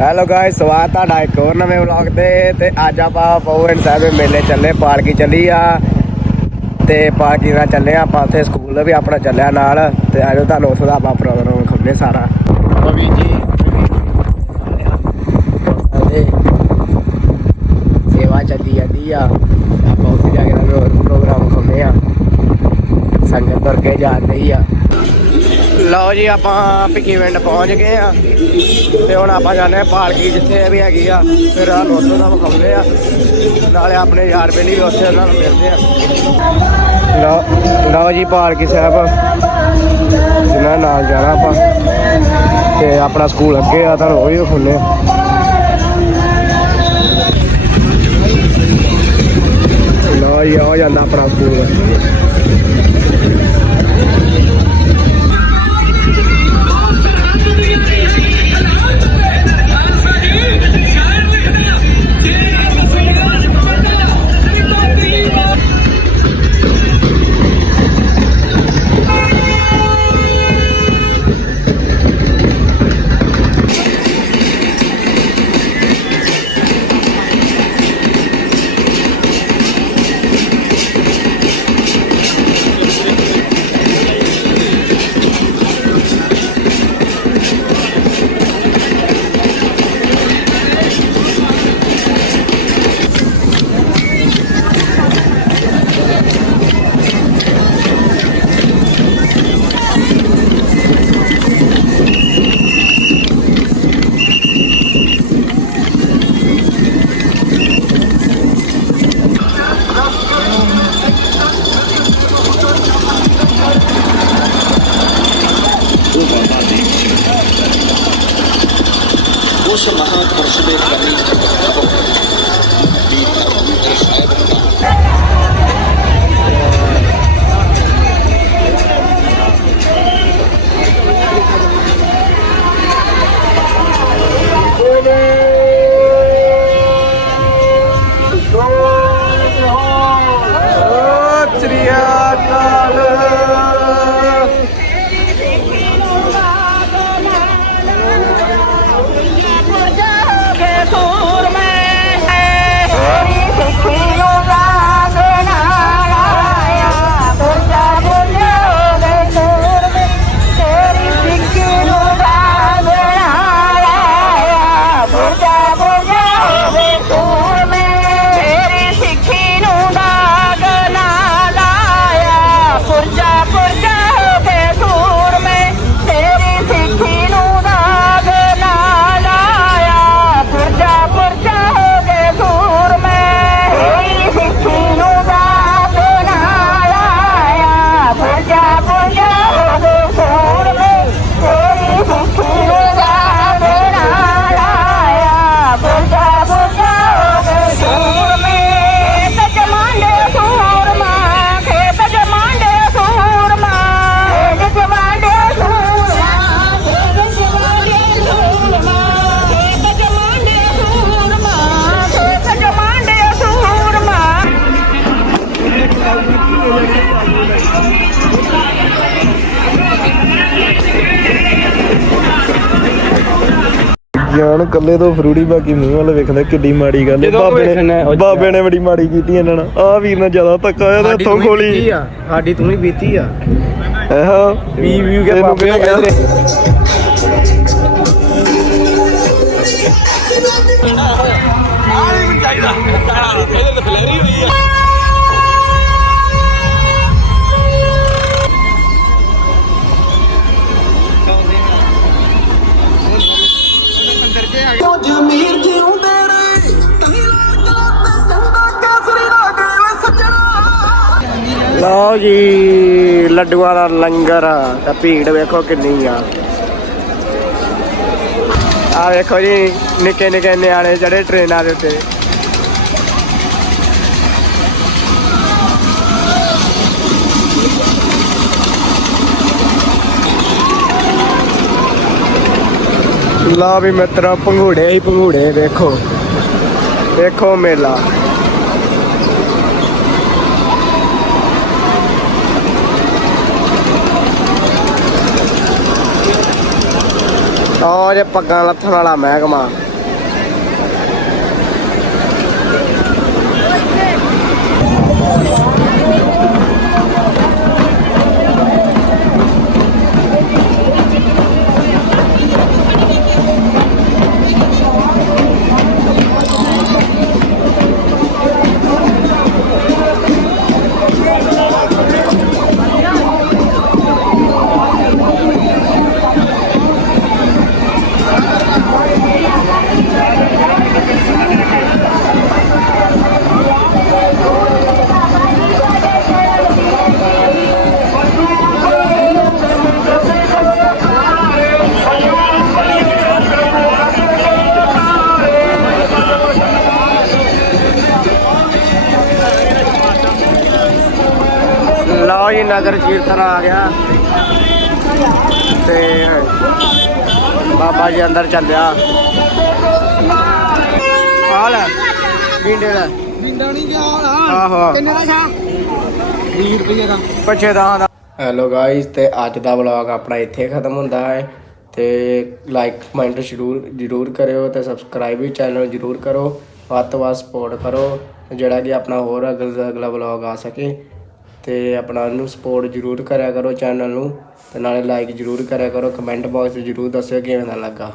Hello guys ਸਵਾਗਤ ਤੁਹਾਡਾ ਇੱਕ ਹੋਰ ਨਵੇਂ ਵਲੌਗ ਤੇ ਤੇ ਅੱਜ ਆਪਾਂ ਪਵਨ ਸਾਹਿਬ ਦੇ ਮੇਲੇ ਚੱਲੇ ਪਾਲਕੀ ਚੱਲੀ ਆ ਤੇ ਪਾਲਕੀ ਨਾਲ ਚੱਲੇ ਆ ਆਪਾਂ ਉੱਥੇ ਸਕੂਲ ਵੀ ਆਪਣਾ ਚੱਲਿਆ ਨਾਲ ਤੇ ਆਜੋ ਤੁਹਾਨੂੰ ਉੱਥੋਂ ਦਾ ਆਪਾਂ ਪ੍ਰੋਗਰਾਮ ਖੁੱਲੇ ਸਾਰਾ। ਰਵੀ ਜੀ। ਸੇਵਾ ਚੱਲੀ ਜਾਂਦੀ ਆ ਆਪਾਂ ਉੱਥੇ ਜਾ ਕੇ ਨਾਲ ਪ੍ਰੋਗਰਾਮ ਖੁੱਲੇ ਆ। ਸੰਗਤ ਤੁਰ ਕੇ ਜਾਂਦੀ ਆ। ਲਓ ਜੀ, ਆਪਾਂ ਭਿੱਖੀ ਪਿੰਡ ਪਹੁੰਚ ਗਏ ਆ। ਤੇ ਹੁਣ ਆਪਾਂ ਜਾਂਦੇ ਆ ਪਾਲਕੀ, ਜਿੱਥੇ ਵੀ ਹੈਗੀ ਆ ਫਿਰ ਆ ਲੋਟੋ ਦਾ ਵਿਖਾਉਂਦੇ ਆ। ਨਾਲੇ ਆਪਣੇ ਯਾਰ ਬੇਲੀ ਵੀ ਉੱਥੇ ਉਹਨਾਂ ਨੂੰ ਮਿਲਦੇ ਆ। ਲਓ ਲਓ ਜੀ, ਪਾਲਕੀ ਸਾਹਿਬ। ਜਿਨ੍ਹਾਂ ਨਾਲ ਜਾਣਾ ਆਪਾਂ। ਤੇ ਆਪਣਾ ਸਕੂਲ ਅੱਗੇ ਆ, ਤੁਹਾਨੂੰ ਉਹ ਵੀ ਵਿਖਾਉਂਦੇ ਆ। ਲਓ ਜੀ ਆ ਜਾਂਦਾ ਆਪਣਾ ਸਕੂਲ। ಘೋಷ ಮಹಾಪರಿಷದೆ ਜਾਨ ਕੱਲੇ ਤੋਂ ਫਰੂੜੀ ਬਾਕੀ ਮੂੰਹ ਵੱਲ ਵੇਖਦਾ ਕਿੱਡੀ ਮਾੜੀ ਗੱਲ ਹੈ ਜਦੋਂ ਬਾਬੇ ਵੇਖਣਾ ਨੇ ਉਹ ਬਾਬੇ ਨੇ ਬੜੀ ਮਾੜੀ ਕੀਤੀ ਇਹਨਾਂ ਨਾਲ। ਆ ਵੀਰ ਨਾਲ ਜ਼ਿਆਦਾ ਧੱਕਾ ਹੋਇਆ ਤੇ ਹੱਥੋਂ ਖੋਲੀ ਆ ਸਾਡੀ ਤੂੰ ਹੀ ਬੀਤੀ ਆ। ਇਹੋ ਵੀ ਵੀ ਕੇ ਬਾਬੇ ਨੇ ਕਿਹਨੇ ਕਹਿੰਦੇ ਜਮੀਰ ਲਓ ਜੀ, ਲੱਡੂਆਂ ਦਾ ਲੰਗਰ, ਤੇ ਭੀੜ ਵੇਖੋ ਕਿੰਨੀ ਆ। ਆ ਵੇਖੋ ਜੀ, ਨਿੱਕੇ ਨਿੱਕੇ ਨਿਆਣੇ ਜਿਹੜੇ ਟ੍ਰੇਨਾਂ ਦੇ ਉੱਤੇ। ਲਾ ਵੀ ਮਿੱਤਰਾ ਪੰਘੂੜੇ ਹੀ ਪੰਘੂੜੇ ਵੇਖੋ। ਵੇਖੋ ਮੇਲਾ। ਉਹ ਜੇ ਪੱਗਾਂ ਲੱਥਣ ਵਾਲਾ ਮਹਿਕਮਾ। ਨਗਰ ਕੀਰਤਨ ਆ ਗਿਆ। ਤੇ ਬਾਬਾ ਜੀ ਅੰਦਰ ਚੱਲਿਆ। ਆ ਲੈ ਵਿੰਡੇ ਦਾ ਵਿੰਡਾ ਨਹੀਂ ਗਿਆ ਆਹੋ। ਕਿੰਨੇ ਦਾ ਸ਼ਾ 20 ਰੁਪਏ ਦਾ। ਪੱਛੇ ਦਾ ਦਾ ਹੈਲੋ ਗਾਇਸ ਤੇ ਅੱਜ ਦਾ ਵਲੌਗ ਆਪਣਾ ਇੱਥੇ ਖਤਮ ਹੁੰਦਾ ਹੈ। ਤੇ ਲਾਈਕ ਕਮੈਂਟ ਜ਼ਰੂਰ ਜ਼ਰੂਰ ਕਰਿਓ ਤੇ ਸਬਸਕ੍ਰਾਈਬ ਵੀ ਚੈਨਲ ਜ਼ਰੂਰ ਕਰੋ। ਵੱਧ ਤੋਂ ਵੱਧ ਸਪੋਰਟ ਕਰੋ। ਜਿਹੜਾ ਕਿ ਆਪਣਾ ਹੋਰ ਅਗਲਾ ਅਗਲਾ ਵਲੌਗ ਆ ਸਕੇ। ਤੇ ਆਪਣਾ ਨੂੰ ਸਪੋਰਟ ਜ਼ਰੂਰ ਕਰਿਆ ਕਰੋ ਚੈਨਲ ਨੂੰ ਤੇ ਨਾਲੇ ਲਾਈਕ ਜ਼ਰੂਰ ਕਰਿਆ ਕਰੋ ਕਮੈਂਟ ਬਾਕਸ 'ਚ ਜ਼ਰੂਰ ਦੱਸਿਓ ਕਿਵੇਂ ਦਾ ਲੱਗਾ।